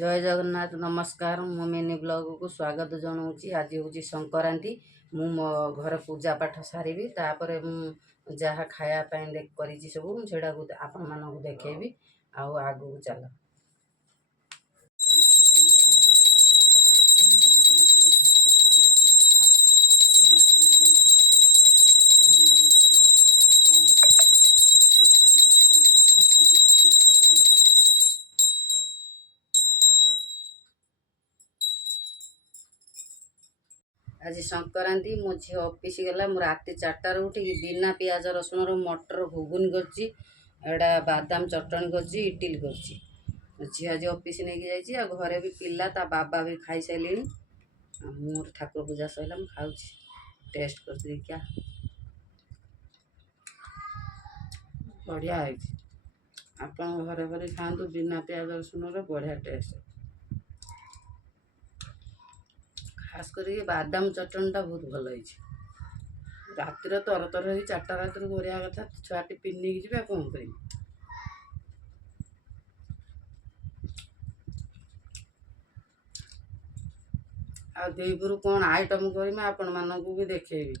जय जगन्नाथ नमस्कार मु मिनी ब्लॉग को स्वागत जनाऊँगी। आज हूँ संक्रांति मु मो घर पूजा पाठ सारी तापर जहाँ खायापाई कर सब से आपण मानक देखेबी आगू चल। आज संक्रांति मो झी ऑफिस गला मु राति 4टार उठिक बिना पियाज रसुण मटर घुगुन करड़ा बादाम चटणी कर इडली कर झी आज ऑफिस नहीं जाइए घरे भी पिला ता बाबा भी खाई सारे मोर ठाकुर पूजा सरला मु खाऊ टेस्ट कर क्या बढ़िया है। आप घरे घरे खातु बिना पियाज रसुण बढ़िया टेस्ट खास कर बादाम चटणीटा बहुत भल राति तर तर हो 4टा रात गोरिया कथा छुआ टिफिन नहीं जी कौन कर आ दुईपुर कौन आइटम कर आपण मानक भी देखेबी।